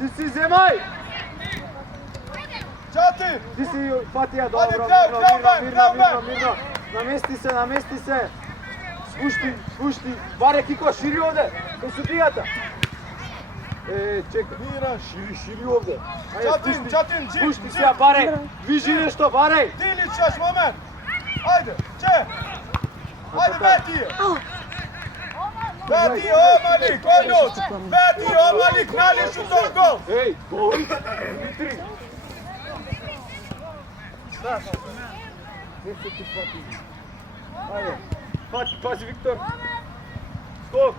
Ти си земај! Чати! Ти си Фатија, добро, мирно. Намести се. Спушти. Варе, Кико, шири овде. Кој судијата. Чекай. Мира, Шири овде. Чатин, Спушти се, Варе. Движи нешто, Варе. Ти личаш, момент. Ајде, че. Ајде, Бети. Бети, о Малик, одноч. Бети, о Малик, нали шутор гол. Еј, гол. Димитри. Ајде. Пази, Виктор. Скок.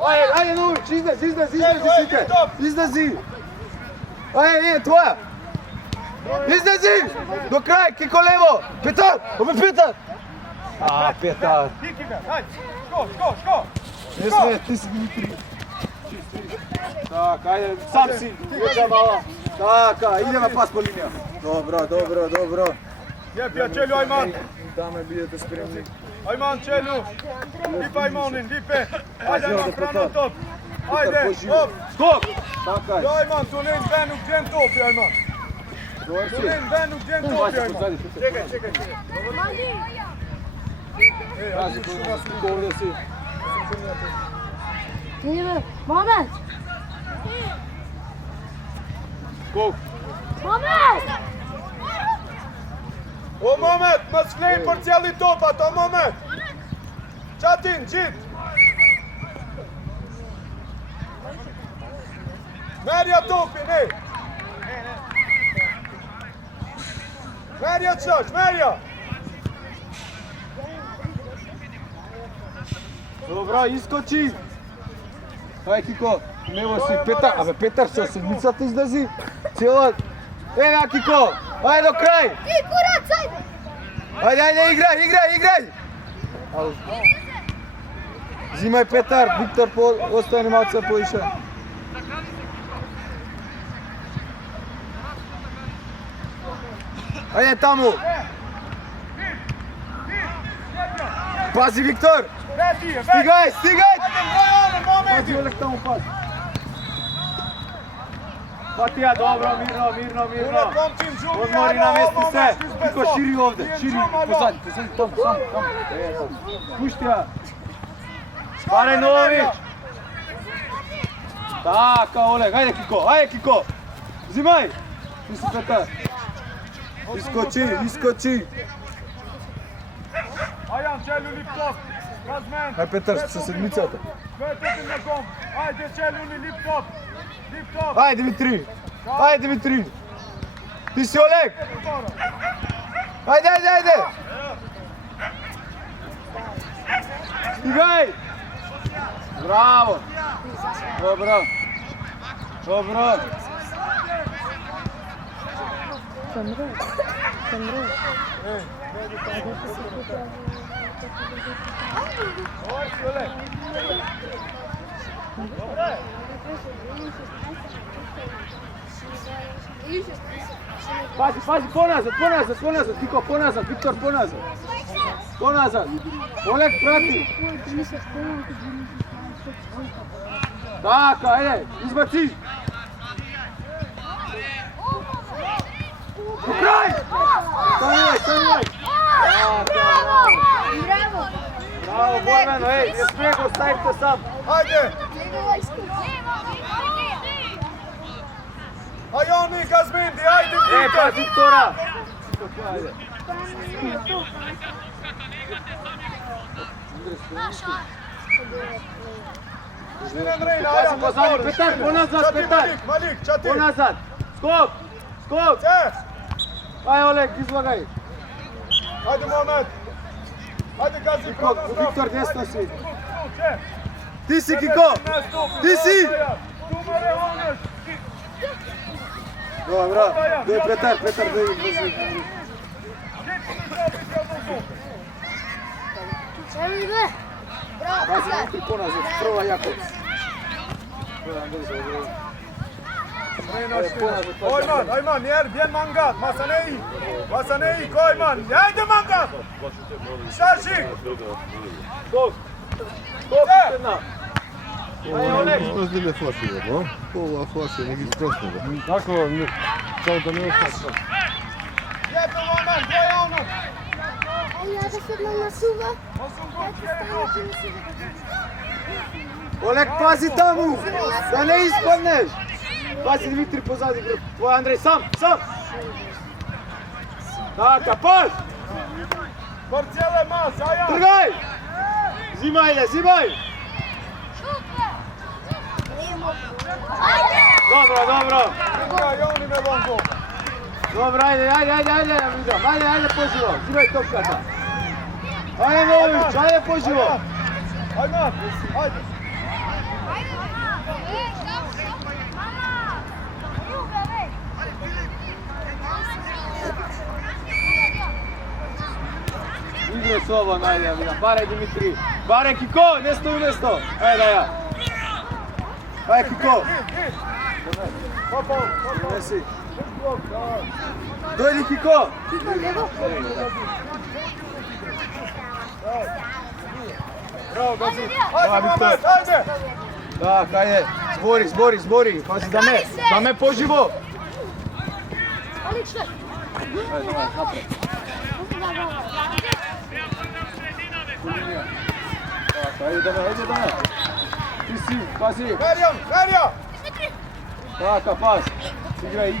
Ајде, Нович, излези. Ајде, твоја. Излези. До крај, Кико лево. Петар, Петар. Петар. Кики бе, ајде. Шко. Не сме, ти си Димитри. Така, ајде, сам си. Мала. Така, идеме пас по линија. Добро. Јепија, Челю, Ајман. Даме, бидете спремни. Ајман, Челю. Липе, Ајманин, липе. Ајде, Ајман, храна топ. Ајде, оп. Скок. Така е. Ајман, Тунин, Бену, гден топи, Ајман. Тунин, Бену, гден топи, Ајман. Чекај. Пази, овде си. Момент! Скок. O moment, mos flej për cjelli topat, o moment. Qatin, gjit. Merja topin, ej. Merja qash, merja. Добро, искочи. Ај, Кико, лево си, Петар. Абе, Петар, со седмицата излези. Цела... Ева, Кико, ајде до крај. Ајде, играј. Зимај, Петар, Виктор, остани малце поише. Ајде таму. Пази, Виктор. Стигај! Пази, Олег, таму пази. Фатија, добро, мирно. Одмори, намести се. Кико, шири овде, позади, таму. Пушти ја. Паре Нович. Така, Олег, ајде Кико. Зимај. Ти си Петар. Искочи. Ајан, Челю, лип-топ. Размен. Ај, Петар, со седмицата. Ајде, Челю, лип-топ. Ајде, Димитри. Ти си Олег. Ајде. Стигај. Браво. Добро. Самро. Ой, Олег. Добре. Пази, поназад, Кико, поназад, Виктор, поназад. Олег, прати. Така, ајде, избаци. До крај! Станувај! Браво, Бојмено, не спре го, ставите сам. Ајде! Ајони, Газменди, ајде! Пази, Виктора! Ајде. Ширен Рейна, Ајан, Позади, Петар, поназад, Петар! Малик, чати! Поназад! Скок! Че! Ај, Олег, излагај! Ајде, момент! Ајде, Гази, Виктор, десно си! Ти си, Кико! Ти си! Добро, дој Петар, дој. Пази, поназад, прва Јаковс. Ajman, yer, bien mangat, Masanei, Koyman, haydi mangat! Şaşik! Skok! Раздели флаши, да? Пола флаши, не ги спросне, да? Tako, samo da ne ostaš. Lijep moment, gdje je ono? A ja da sad na suva, ja ću staviti na suva. Oleg, pazi tamo, da ne ispadneš. Pazi Dmitri pozadi, tvoj Andrej, sam. Taka, pas! Porcijele mas, a ja? Trgaj! Zimaj, zimaj! Dobro. Ja, oni me vam go. Dobro, ajde, vidim. Ajde, poživo. Zimaj topkata. Ajde, Nović, ajde, poživo. Ajde. Igre slovo, najde, vidim. Baraj, Dimitri. Baraj, Kiko, ne stoji mjesto. Ajde, da ja. Ajde, Kiko. Nesi. Dojdi, Kiko. Bravo, Gazi. Ajde, moment, ajde. Tak, ajde. Zbori. Pazi da me poživo. Ali što? Ajde, napred. Tak, ajde da me. Ti si, pazi. Merja. Taka, pas. Igraj.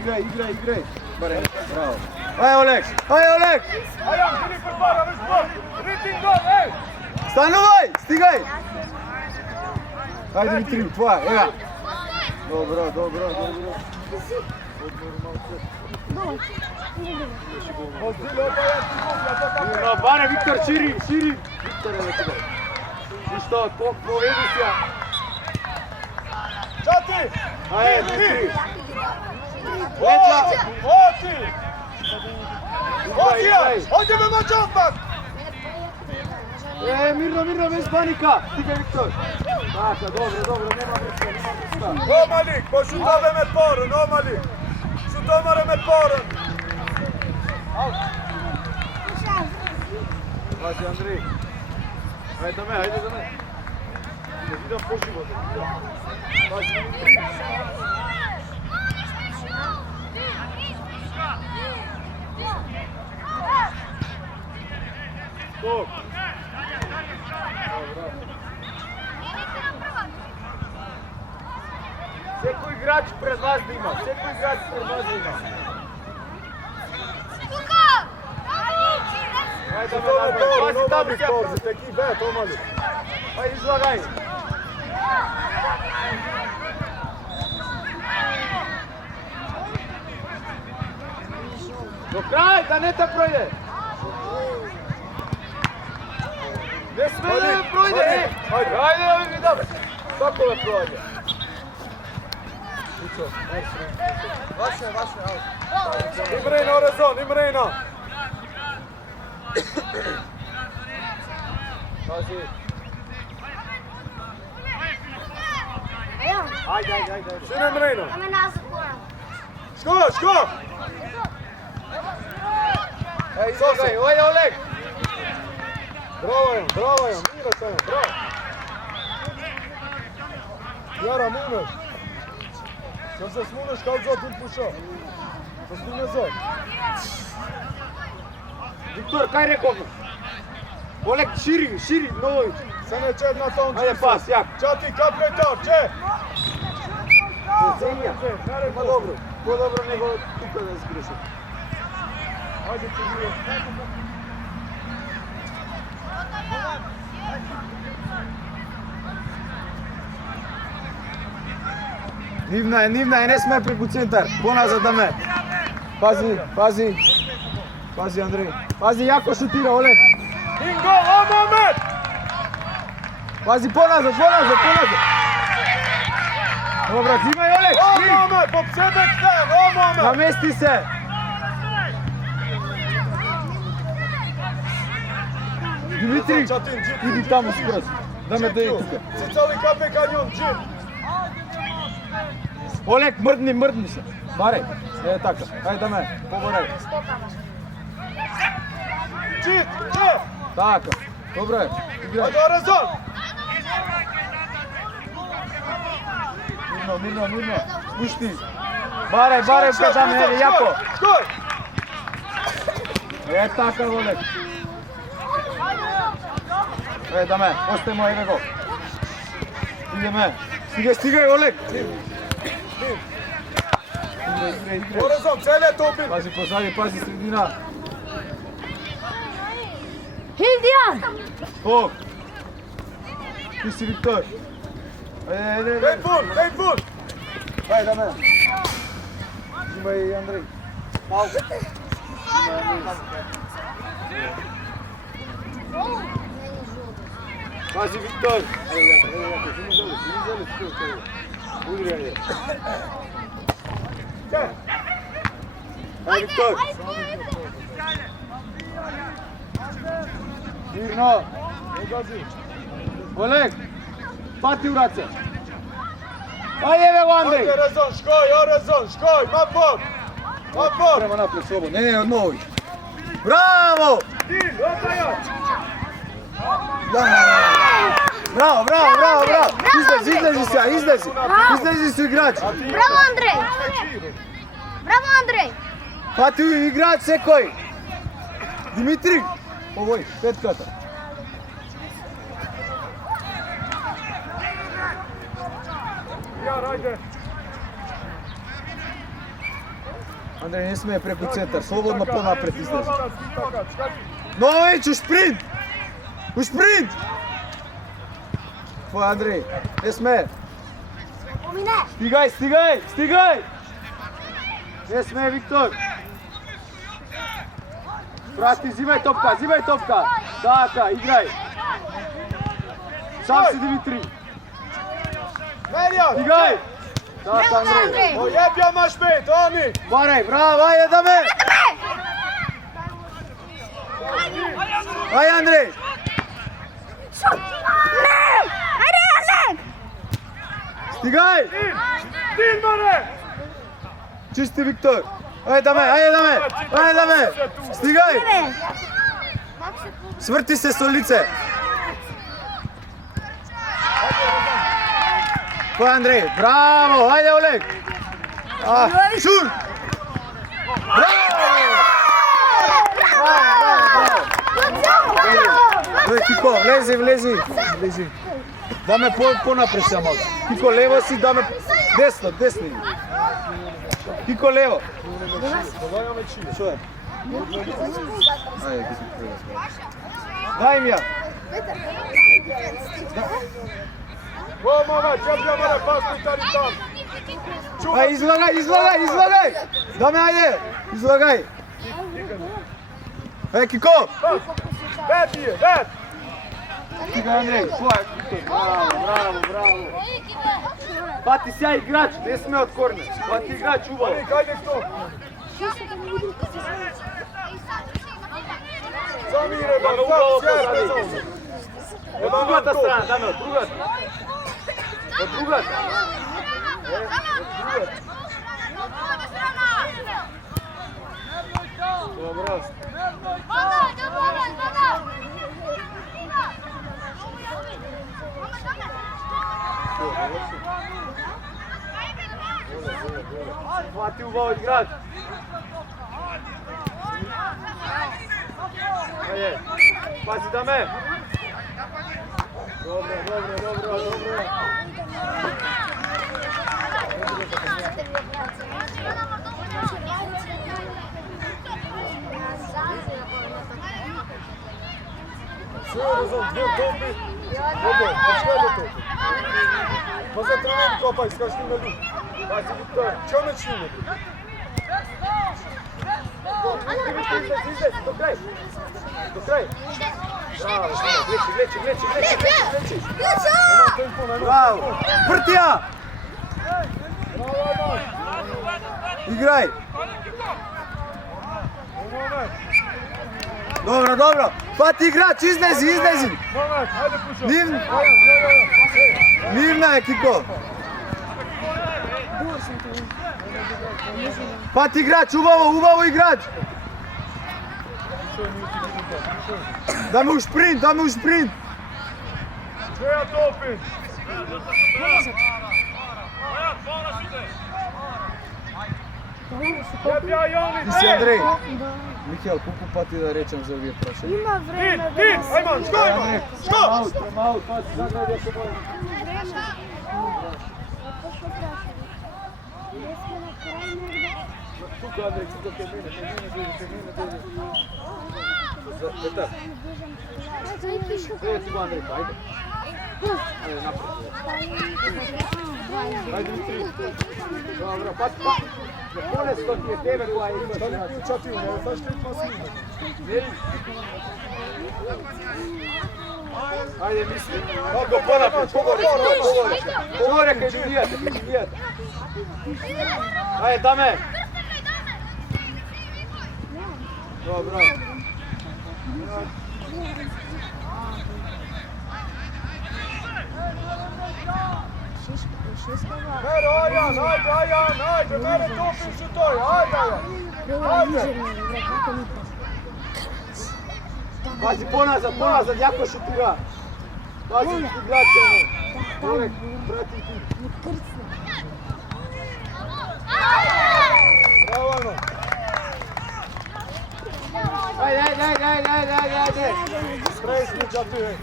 Bare, bravo. Ajde, Oleg. Ajde, bili prepara, već bol. Riting gol, ej. Stanovaj, stigaj. Ajde, Dimitri, tvoja, evo. Dobro. Pozdili obajan ti kuplja, to tako. No, bare, Viktor, širi. Viktor je lekida. I što, povedi si ja. Čati. Ajde, Dimitri. Oti. Ovdje me mač odmah. Mirno, bez panika. Stigaj, Viktor. Taka, dobro, nema vrsta. Nomalik, po šutove med poron, Nomalik. Šutomare med poron. Pazi, Andrej. Ajde da me. Da vidim poživo. Pazi, Dimitri. Stop. Всеки играч пред вас да има. Ajde da me nazvaj. Pazi tamo se ja. Taki bet, Nomalik. Ajde izlagaj. Do kraja, da ne te projde. Ne sme da me projde. Ajde da mi vidim. Kako me projde. Vaše, Imrejna, Orezon, Imrejna. Pazi. Ajde. Sine Imrejna. A me nazad moram. Ško. Ej, izlagaj, ajde Oleg. Bravo, mira sam, bravo. Jara, muneš. Sam se smuneš kao zot pušao. To stigne zot. Viktor, kaj rekao? Oleg, širi, Nović. Се не чет на тон. Ajde, pas, jak. Čati, kapretao, če. Zemlja. Ima dobro. Dobro nego tuka da zgreši. Ajde ti milo. Nivna je, ne sme preko centar. Ponazad da me. Pazi Andrej. Pazi, jako šutira Oleg. Ingo, o moment! Pazi, ponazad. Dobra, zimaj Oleg. O moment, po sebe stajem, o moment! Namesti se. Dimitri, idi tamo skroz. Da me doji tuka. Cicali kape kanjon, džin. Oleg, mrdni se. Bare, tako. Ajde da me, poboraj. Džin, če! Tako, dobro je. Igraj. Ajde, Orezon! Mirno. Pušti. Baraj, kada me, jako. Škoj! Така, Олег. Даме, остајмо, еве го. Идеме. Стигај, Олег. Играј. Оразом, целият топин! Пази позади, пази средина. Hildijan! О! Ти си Виктор. Ајде. Пет фут! Ајде, Даме. Взимај Андрей. Малко. Пази Виктор. Ајде, Виктор. Мирно. Олег. Пати у раце. Ајде, бе го, Андрей. Оразом, шкoj, мапот! Према напред, слободно. Не, одново. Браво! Браво! Излези си играч. Браво, Андрей! Пати играч секој. Димитри. Овој, петката. Андрей, не смее преку центар, слободно понапред излези. Нович, у шпринт! Твој Андрей, не смее. Стигај! Не смее, Виктор. Прати, зимај топка. Така, играј. Сам си, Димитри. Мерјан! Стигај. Така, Андрей. Ојебја маш пет, они! Барај, браво, ајде, Даме. Ајде, Андрей. Стигај. Чисти, Виктор. Ајде, Даме. Стигај. Сврти се со лице. Кој Андрей? Браво! Ајде, Олег! Шут! Браво! Кико, влези. Даме понапред се малку. Кико, лево си, даме десно. Кико, лево. Шо е? Дај ми ја. Во, момент, јебја море пасни тари там! Излагај! Даме, ајде! Излагај! Кико! Вет! Стига, Андрей, своја, Кико. Браво! Пати сја играч, не сме од корнер. Пати играч, убаво. Кајде кто? Замире, Даме убаво позади. Од другата страна, Даме, од другата. Добро. Хвати убаво играч. Ајде, пази, Даме. Добро. Sve razom, dve topi. Dobro, počkajte to. Pa za trener kopaj, skaš njima ljub. Pazi, Viktor, čo me čini? Izlezi, do kraja. Bravo, vleči. Bravo, Vrtija! Igraj! Dobro. Pati igrač, izlezi. Mirna je, Kiko. Pati igrač, ubavo igrač. Dame u šprint. Sve ja topim. Lijepi, aj Joni, Ti si Andrej. Да. Михаел, колку пати да речем за овие прашања? Има време да Din, ajman, ško Andrej, ajman, ško! Према аут, пати, загледај дека може. Тука, Андрей, тука кај мене, дојде. За Петар, еве ти го Андрей, ајде. Ајде, напред. Ајде, Митри. Добро, пати. Полесно ти е тебе која имаш. Šta li pričati, ne znaš ti pasivno? Ајде, мисли. Го понапред, погоре, погоре кај Джулијата, Ајде, даме. Добро. Mere, Ajan, ajde, mere topi šutoj, ajde, Пази поназад, јако шутира. Пази играчи, човек, прати ти. Bravo, Ano. Ајде. Presni, čapi, hej.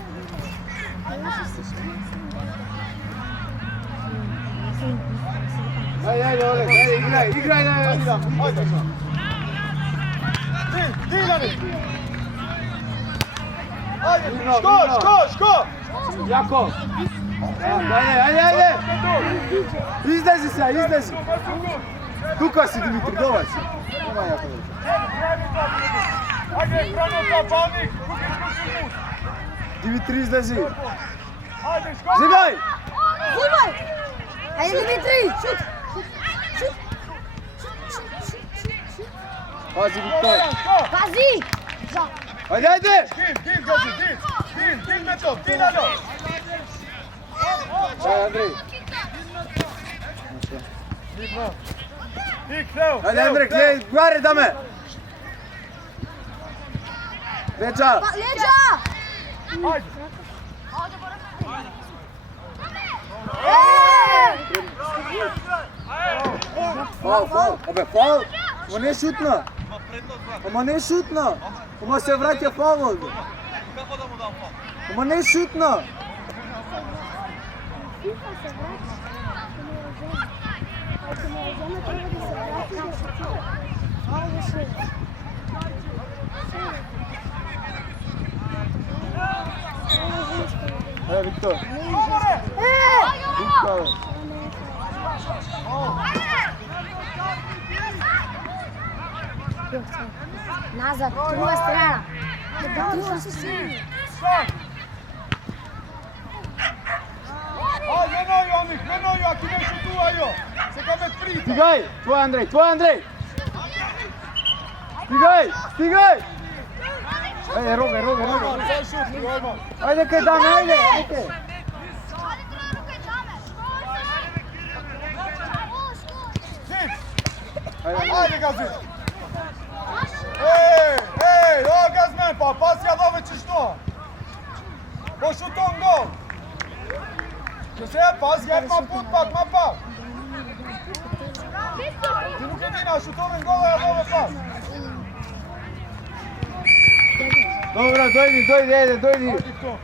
Ајде, Олег, играј, Ajde, Dilani. Ajde, ško! Јако. Ајде. Излези се. Тука си, Димитри, дома си. Ajde, Franota, Pavnik, Димитри, излези. ajde, ško! Зимај! Ајде, Димитри! Шут! Пази, Виктор. Пази! Ајде! Dil, Gazi, dil, Meto, dil, Ano. Андрей. Dik, Leo. Ајде, Андрей, гледај, горе даме. Леđa. Леđa! Ajde. Фаул. Абе, фаул. Ама не шутна. Ама се враќа фаулот. Ама не шутна. Е, Виктор. Виктор. Назад, друга страна. Друга страна. Ajde, menoj, ako ne šutuvaju. Сега ме прийде. Стигај, твој Андрей. Стигај. Ајде, рога. Сай шути, ajman. Ајде кај даме, ајде. Dil, Ајде. ajde, Gazi. O, Gazmen, pa pas ja dovećeš to. Po šutom gol. Че се pas, jedma put, ma pa. Ti nu kedina, šutoven gol, ja dove pas. Добро, дојди, ајде. Ajde to.